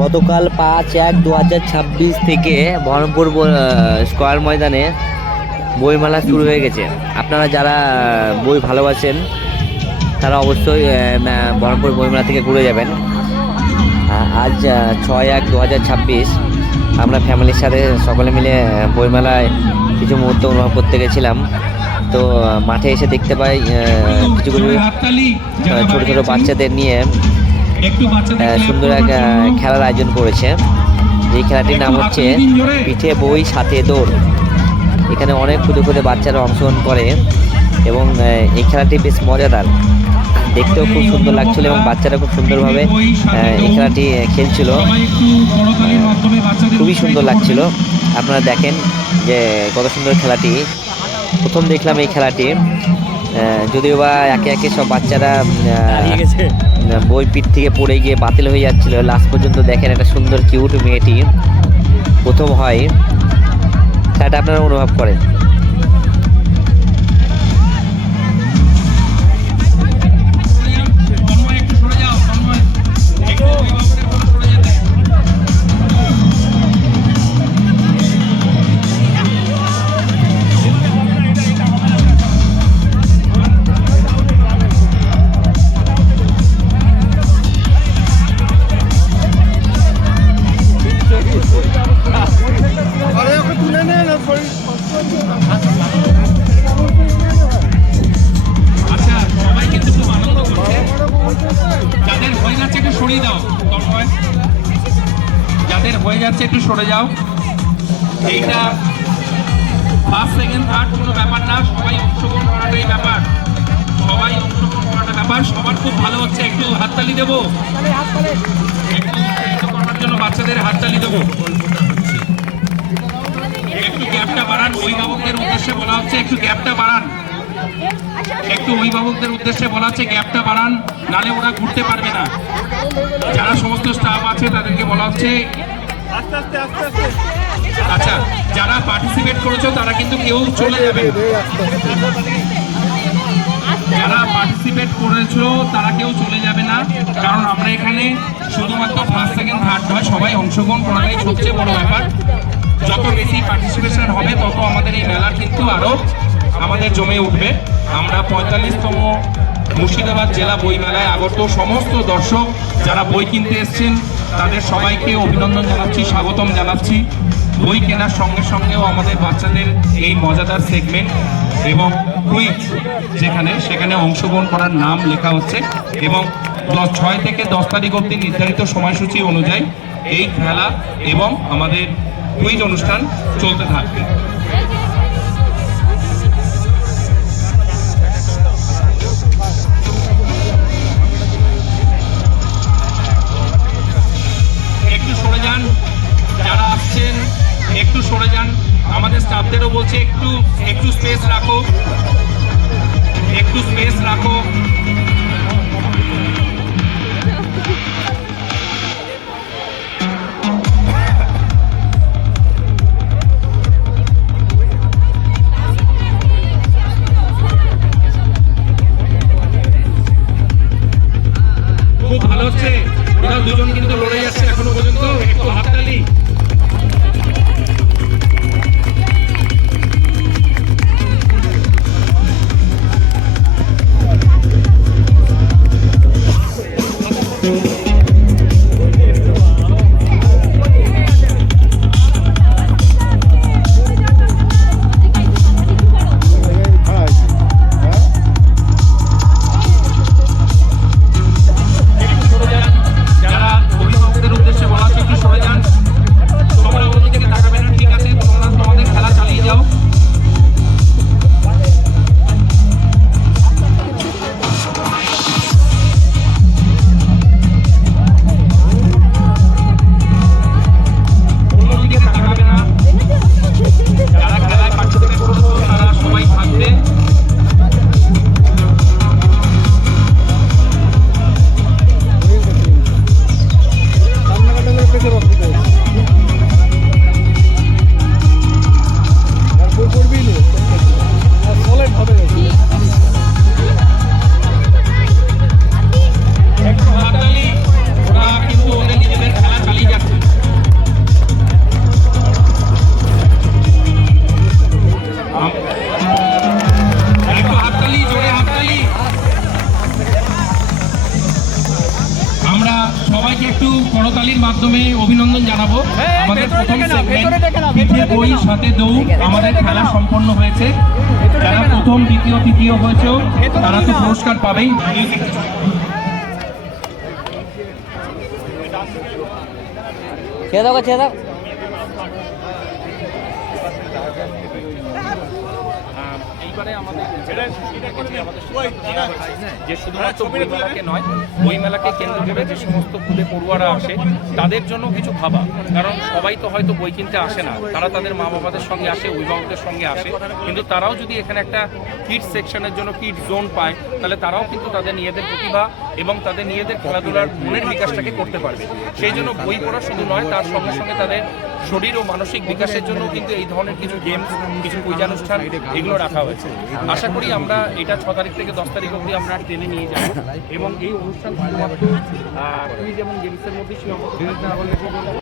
গতকাল পাঁচ এক দু হাজার ছাব্বিশ থেকে বহরমপুর স্কয়ার ময়দানে বইমেলা শুরু হয়ে গেছে। আপনারা যারা বই ভালোবাসেন, তারা অবশ্যই বহরমপুর বইমেলা থেকে ঘুরে যাবেন। আজ ছয় এক দু হাজার ছাব্বিশ আমরা ফ্যামিলির সাথে সকলে মিলে বইমেলায় কিছু মুহূর্ত অনুভব করতে গেছিলাম। তো মাঠে এসে দেখতে পাই কিছু কিছু ছোটো ছোটো বাচ্চাদের নিয়ে আহ, সুন্দর এক। খেলার আয়োজন করেছে। এই খেলাটির নাম হচ্ছে। পিঠে বই সাথে দৌড়। এখানে অনেক ক্ষুদে ক্ষুদে বাচ্চারা অংশগ্রহণ করে এবং এই খেলাটি বেশ মজাদার। দেখতেও খুব সুন্দর লাগছিল এবং বাচ্চারা খুব সুন্দরভাবে আহ, এই খেলাটি খেলছিল। খুবই সুন্দর। লাগছিল। আপনারা দেখেন যে কত সুন্দর খেলাটি। প্রথম দেখলাম এই খেলাটি। আহ, যদিও বা একে একে সব বাচ্চারা বই পিঠ থেকে পড়ে গিয়ে বাতিল হয়ে যাচ্ছিল। লাস্ট পর্যন্ত দেখেন একটা সুন্দর, কিউট মেয়েটি। প্রথম হয়। সেটা আপনারা অনুভব করেন। হয়ে যাচ্ছে, একটু সরে যাও। এইটা ফার্স্ট সেকেন্ড থার্ড কোনো ব্যাপার না, সবাই অংশগ্রহণ করাটাই ব্যাপার। সবাই অংশগ্রহণ করাটা ব্যাপার, সবার খুব ভালো হচ্ছে, একটু হাততালি দেবো। একটু করার জন্য বাচ্চাদের হাততালি দেবো। একটু গ্যাপটা বাড়ান, অভিভাবকদের উদ্দেশ্যে বলা হচ্ছে, একটু গ্যাপটা বাড়ান। একটু অভিভাবকদের উদ্দেশ্যে বলা হচ্ছে গ্যাপটা বাড়ান, নালে ওরা ঘুরতে পারবে না। যারা সমস্ত স্টাফ আছে, তাদেরকে বলা হচ্ছে আচ্ছা যারা পার্টিসিপেট করেছ, তারা কিন্তু কেউ চলে যাবে যারা পার্টিসিপেট করেছ, তারা কেউ চলে যাবে না। কারণ আমরা এখানে শুধুমাত্র ফার্স্ট সেকেন্ড থার্ড নয়, সবাই অংশগ্রহণ করাটাই সবচেয়ে বড় ব্যাপার। যত বেশি পার্টিসিপেশন হবে, তত আমাদের এই মেলা কিন্তু আরও আমাদের জমে উঠবে। আমরা পঁয়তাল্লিশতম মুর্শিদাবাদ জেলা বই মেলায় আগত সমস্ত দর্শক যারা বই কিনতে এসেছেন তাদের সবাইকে অভিনন্দন জানাচ্ছি, স্বাগতম জানাচ্ছি। বই কেনার সঙ্গে সঙ্গেও আমাদের বাচ্চাদের এই মজাদার সেগমেন্ট এবং কুইজ যেখানে, সেখানে অংশগ্রহণ করার নাম লেখা হচ্ছে এবং ছয় থেকে দশ তারিখ অবধি নির্ধারিত সময়সূচি অনুযায়ী এই খেলা এবং আমাদের কুইজ অনুষ্ঠান চলতে থাকবে। স্টাফদেরও বলছে, একটু একটু স্পেস রাখো। একটু স্পেস রাখো। খুব ভালো হচ্ছে। ওরা দুজন কিন্তু লড়ে যাচ্ছে এখনও পর্যন্ত। একটু হাততালি। করতালির মাধ্যমে অভিনন্দন জানাব। আমাদের প্রথম সেগমেন্ট বই সাথে দৌড় আমাদের খেলা সম্পন্ন হয়েছে। যারা প্রথম দ্বিতীয় তৃতীয় হয়েছে তারা তো পুরস্কার পাবেই। ছেদ দাও। গো, ছেড়ে দাও এইবারে আমাদের আমাদের সিদ্ধান্ত নেওয়া হয়েছে যে শুধুমাত্র বইমেলাকে নয় বইমেলাকে কেন্দ্র করে যে সমস্ত খুদে পড়ুয়ারা আসে তাদের জন্য কিছু ভাবা। কারণ সবাই তো হয়তো বই কিনতে আসে না। তারা তাদের মা বাবাদের সঙ্গে আসে অভিভাবকদের সঙ্গে আসে। কিন্তু তারাও যদি এখানে একটা কিড সেকশনের জন্য কিড জোন পায় তাহলে তারাও কিন্তু তাদের নিজেদের প্রতিভা এবং তাদের নিজেদের খেলাধুলার মনের বিকাশটাকে করতে পারবে। সেই জন্য বই পড়া শুধু নয় তার সঙ্গে সঙ্গে তাদের শরীর ও মানসিক বিকাশের জন্য কিন্তু এই ধরনের কিছু গেমস কিছু পূজানুষ্ঠান এগুলো রাখা হয়েছে আশা করি আমরা এটা ছ তারিখ থেকে দশ তারিখ অবধি আমরা ট্রেনে নিয়ে যাব এবং এই অনুষ্ঠান শুধুমাত্র যেমন গেমসের মধ্যে।